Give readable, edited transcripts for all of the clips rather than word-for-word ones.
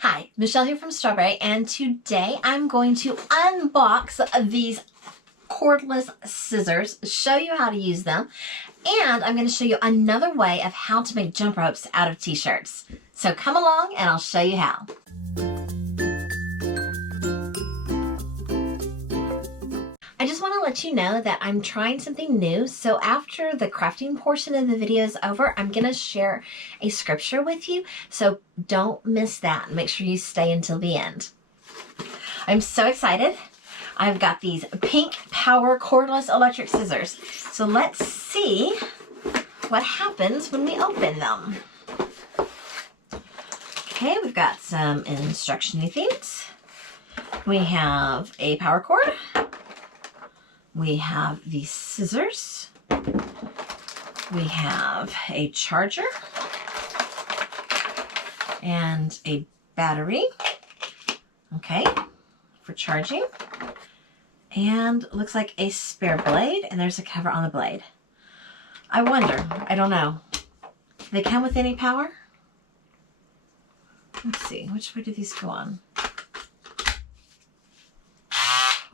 Hi, Michelle here from Straw-Bearie, and today I'm going to unbox these cordless scissors, show you how to use them, and I'm going to show you another way of how to make jump ropes out of t-shirts. So come along and I'll show you how. I just want to let you know that I'm trying something new, so after the crafting portion of the video is over, I'm going to share a scripture with you, so don't miss that. Make sure you stay until the end. I'm so excited. I've got these pink power cordless electric scissors. So let's see what happens when we open them. Okay, we've got some instruction-y things. We have a power cord. We have the scissors. We have a charger and a battery, okay, for charging. And looks like a spare blade, and there's a cover on the blade. I wonder, I don't know, do they come with any power? Let's see, which way do these go on?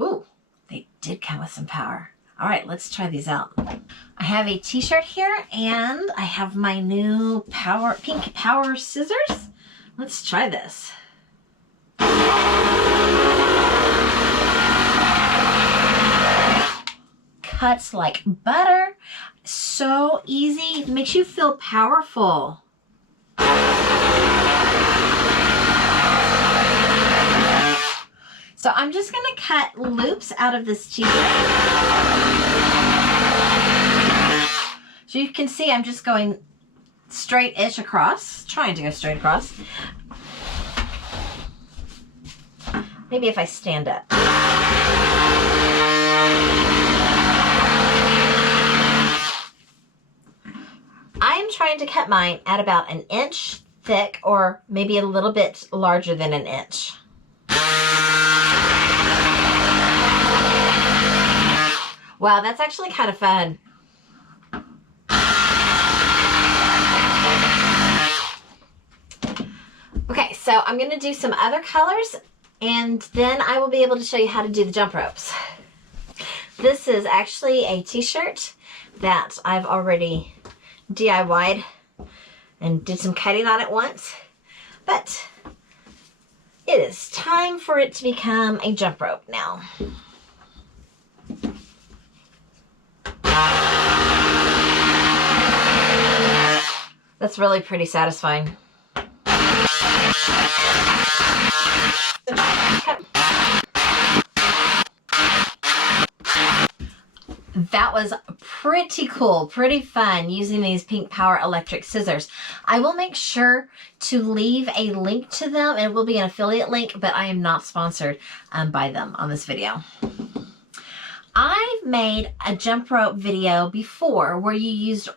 Ooh, they did come with some power. All right, let's try these out. I have a t-shirt here, and I have my new pink power scissors. Let's try this. Cuts like butter. So easy. Makes you feel powerful. So I'm just going to cut loops out of this t-shirt. So you can see I'm just going straight-ish across, trying to go straight across. Maybe if I stand up. I am trying to cut mine at about 1 inch thick, or maybe a little bit larger than 1 inch. Wow, that's actually kind of fun. Okay, so I'm going to do some other colors, and then I will be able to show you how to do the jump ropes. This is actually a t-shirt that I've already DIY'd and did some cutting on it once, but it is time for it to become a jump rope now. That's really pretty satisfying. That was pretty cool, pretty fun using these pink power electric scissors. I will make sure to leave a link to them. It will be an affiliate link, but I am not sponsored by them on this video. I've made a jump rope video before where you used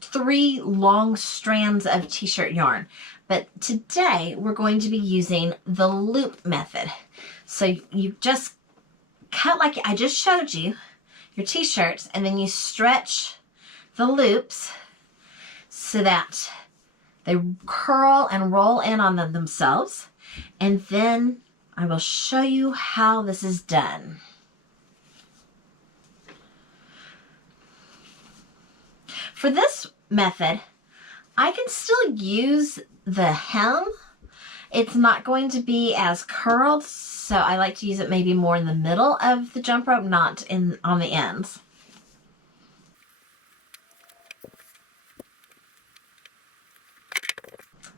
3 long strands of t-shirt yarn, but today we're going to be using the loop method. So you just cut like I just showed you your t-shirts, and then you stretch the loops so that they curl and roll in on themselves, and then I will show you how this is done. For this method, I can still use the hem. It's not going to be as curled, so I like to use it maybe more in the middle of the jump rope, not on the ends.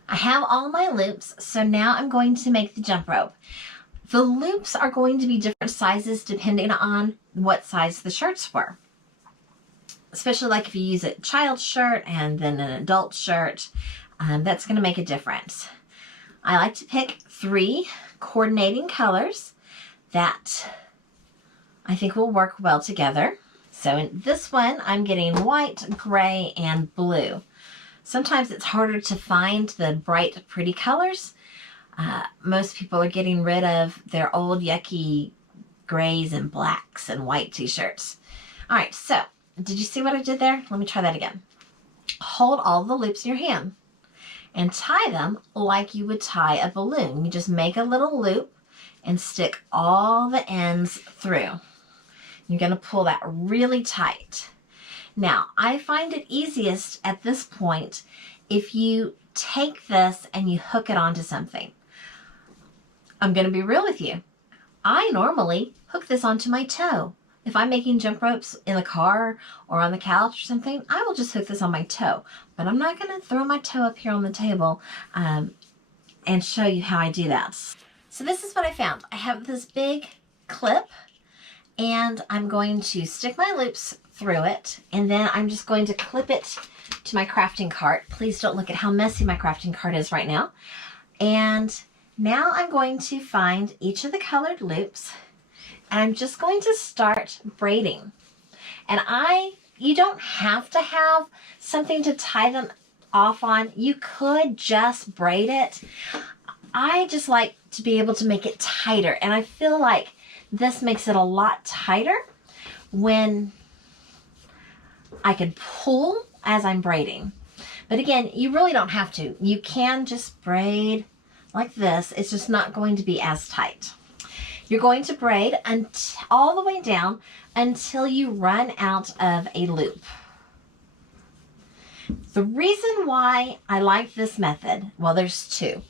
I have all my loops, so now I'm going to make the jump rope. The loops are going to be different sizes depending on what size the shirts were. Especially like if you use a child shirt and then an adult shirt, that's going to make a difference. I like to pick 3 coordinating colors that I think will work well together. So in this one, I'm getting white, gray, and blue. Sometimes it's harder to find the bright, pretty colors. Most people are getting rid of their old, yucky grays and blacks and white t-shirts. All right, so did you see what I did there? Let me try that again. Hold all the loops in your hand and tie them like you would tie a balloon. You just make a little loop and stick all the ends through. You're going to pull that really tight. Now, I find it easiest at this point if you take this and you hook it onto something. I'm going to be real with you. I normally hook this onto my toe. If I'm making jump ropes in the car or on the couch or something, I will just hook this on my toe. But I'm not going to throw my toe up here on the table and show you how I do that. So this is what I found. I have this big clip, and I'm going to stick my loops through it, and then I'm just going to clip it to my crafting cart. Please don't look at how messy my crafting cart is right now. And now I'm going to find each of the colored loops, and I'm just going to start braiding. And you don't have to have something to tie them off on. You could just braid it. I just like to be able to make it tighter, and I feel like this makes it a lot tighter when I can pull as I'm braiding. But again, you really don't have to. You can just braid like this. It's just not going to be as tight. You're going to braid all the way down until you run out of a loop. The reason why I like this method, well, there's two.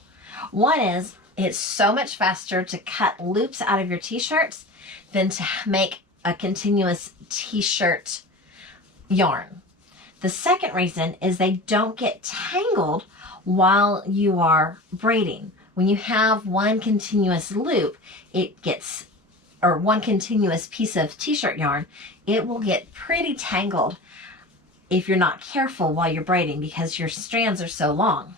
One is it's so much faster to cut loops out of your t-shirts than to make a continuous t-shirt yarn. The second reason is they don't get tangled while you are braiding. When you have one continuous loop, or one continuous piece of t-shirt yarn, it will get pretty tangled if you're not careful while you're braiding because your strands are so long.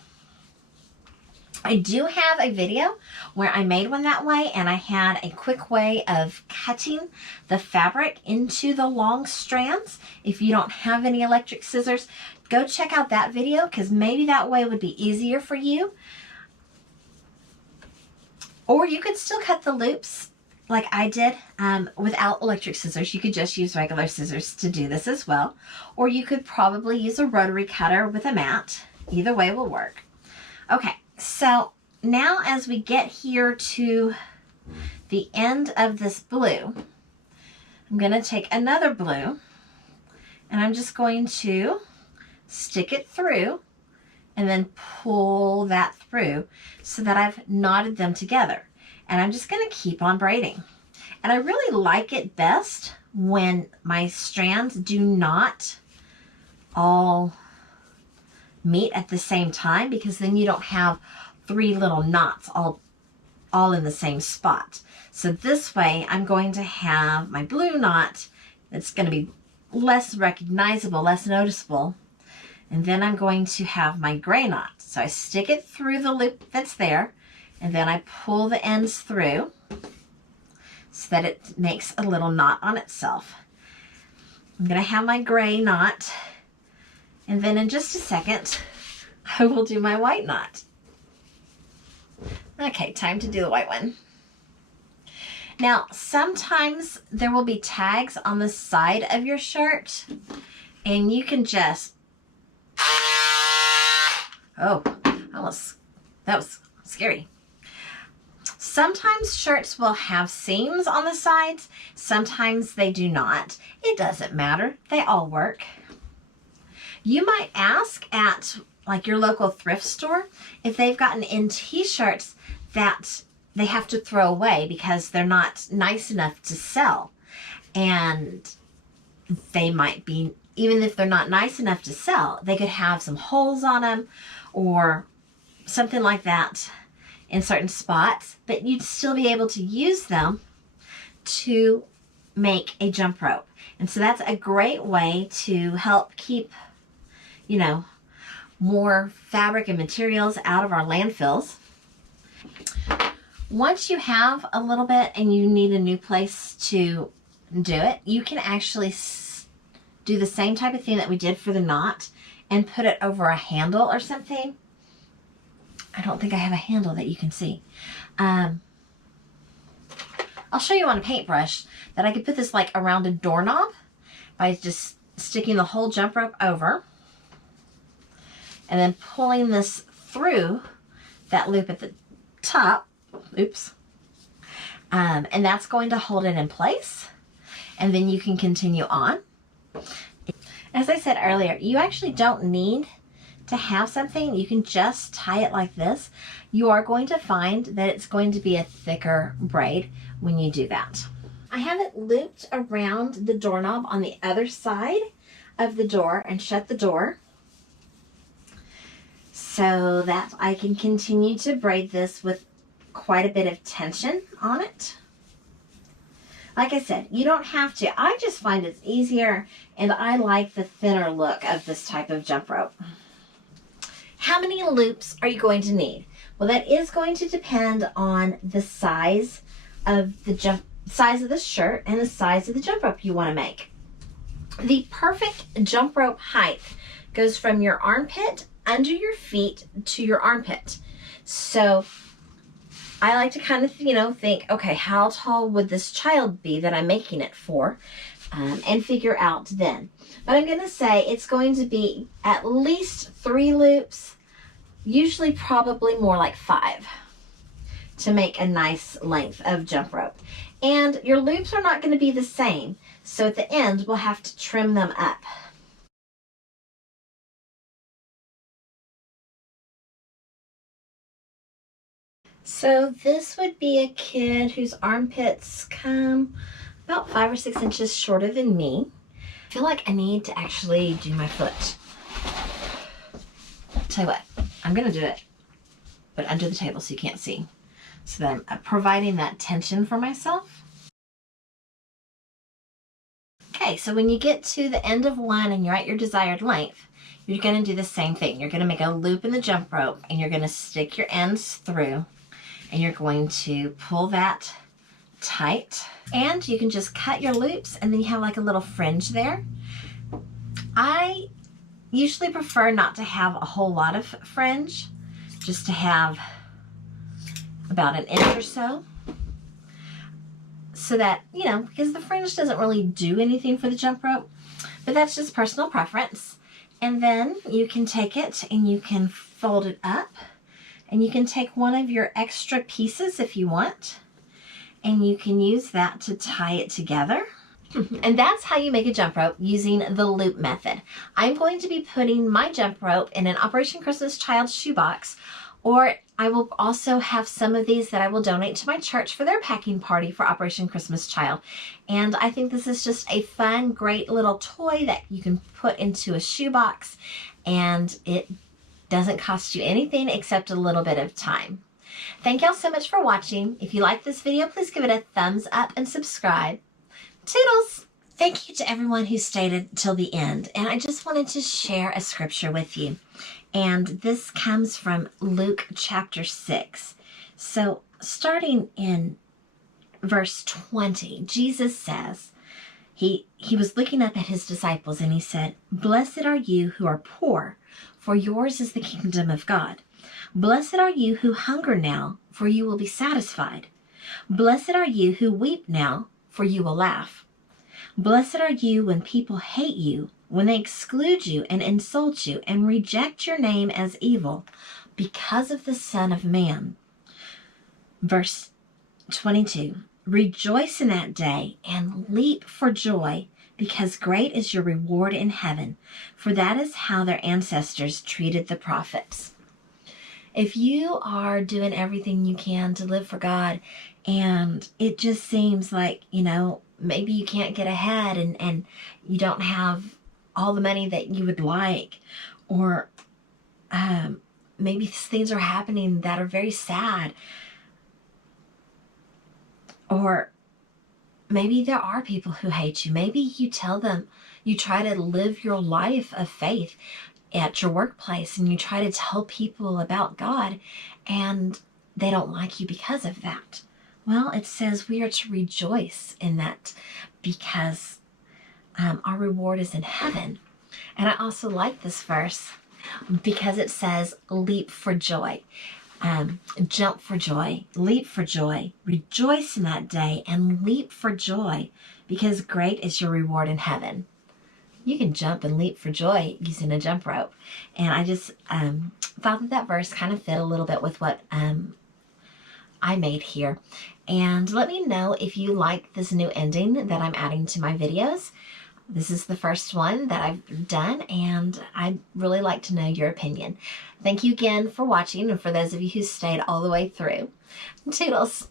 I do have a video where I made one that way, and I had a quick way of cutting the fabric into the long strands. If you don't have any electric scissors, go check out that video because maybe that way would be easier for you. Or you could still cut the loops like I did without electric scissors. You could just use regular scissors to do this as well. Or you could probably use a rotary cutter with a mat. Either way will work. Okay, so now as we get here to the end of this blue, I'm going to take another blue, and I'm just going to stick it through and then pull that through so that I've knotted them together. And I'm just going to keep on braiding. And I really like it best when my strands do not all meet at the same time, because then you don't have three little knots all in the same spot. So this way I'm going to have my blue knot that's going to be less recognizable, less noticeable. And then I'm going to have my gray knot. So I stick it through the loop that's there, and then I pull the ends through so that it makes a little knot on itself. I'm going to have my gray knot, and then in just a second, I will do my white knot. Okay, time to do the white one. Now, sometimes there will be tags on the side of your shirt, and you can just, oh, that was scary. Sometimes shirts will have seams on the sides. Sometimes they do not. It doesn't matter. They all work. You might ask at like your local thrift store if they've gotten in t-shirts that they have to throw away because they're not nice enough to sell. And they might be, even if they're not nice enough to sell, they could have some holes on them or something like that in certain spots, but you'd still be able to use them to make a jump rope. And so that's a great way to help keep, you know, more fabric and materials out of our landfills. Once you have a little bit and you need a new place to do it, you can actually do the same type of thing that we did for the knot and put it over a handle or something. I don't think I have a handle that you can see. I'll show you on a paintbrush that I could put this like around a doorknob by just sticking the whole jump rope over and then pulling this through that loop at the top. Oops. And that's going to hold it in place. And then you can continue on. As I said earlier, you actually don't need to have something. You can just tie it like this. You are going to find that it's going to be a thicker braid when you do that. I have it looped around the doorknob on the other side of the door and shut the door so that I can continue to braid this with quite a bit of tension on it. Like I said, you don't have to. I just find it's easier, and I like the thinner look of this type of jump rope. How many loops are you going to need? Well, that is going to depend on the size of the shirt and the size of the jump rope you want to make. The perfect jump rope height goes from your armpit under your feet to your armpit. So I like to kind of, think, okay, how tall would this child be that I'm making it for? And figure out then. But I'm going to say it's going to be at least 3 loops, usually probably more like 5, to make a nice length of jump rope. And your loops are not going to be the same, so at the end we'll have to trim them up. So this would be a kid whose armpits come about 5 or 6 inches shorter than me. I feel like I need to actually do my foot. Tell you what, I'm gonna do it, but under the table so you can't see. So that I'm providing that tension for myself. Okay, so when you get to the end of one and you're at your desired length, you're gonna do the same thing. You're gonna make a loop in the jump rope and you're gonna stick your ends through and you're going to pull that tight. And you can just cut your loops and then you have like a little fringe there. I usually prefer not to have a whole lot of fringe, just to have about an inch or so. So that, because the fringe doesn't really do anything for the jump rope, but that's just personal preference. And then you can take it and you can fold it up and you can take one of your extra pieces if you want, and you can use that to tie it together. And that's how you make a jump rope using the loop method. I'm going to be putting my jump rope in an Operation Christmas Child shoebox, or I will also have some of these that I will donate to my church for their packing party for Operation Christmas Child. And I think this is just a fun, great little toy that you can put into a shoebox, and it doesn't cost you anything except a little bit of time. Thank y'all so much for watching. If you like this video, please give it a thumbs up and subscribe. Toodles! Thank you to everyone who stayed till the end. And I just wanted to share a scripture with you. And this comes from Luke chapter 6. So starting in verse 20, Jesus says, he was looking up at his disciples and he said, "Blessed are you who are poor, for yours is the kingdom of God. Blessed are you who hunger now, for you will be satisfied. Blessed are you who weep now, for you will laugh. Blessed are you when people hate you, when they exclude you and insult you and reject your name as evil because of the Son of Man." Verse 22, "Rejoice in that day and leap for joy, because great is your reward in heaven, for that is how their ancestors treated the prophets." If you are doing everything you can to live for God and it just seems like, maybe you can't get ahead and you don't have all the money that you would like, or maybe things are happening that are very sad, or maybe there are people who hate you. Maybe you tell them, you try to live your life of faith at your workplace and you try to tell people about God and they don't like you because of that. Well, it says we are to rejoice in that because our reward is in heaven. And I also like this verse because it says leap for joy. Jump for joy, leap for joy, rejoice in that day and leap for joy because great is your reward in heaven. You can jump and leap for joy using a jump rope. And I just thought that that verse kind of fit a little bit with what I made here. And let me know if you like this new ending that I'm adding to my videos. This is the first one that I've done, and I'd really like to know your opinion. Thank you again for watching, and for those of you who stayed all the way through. Toodles!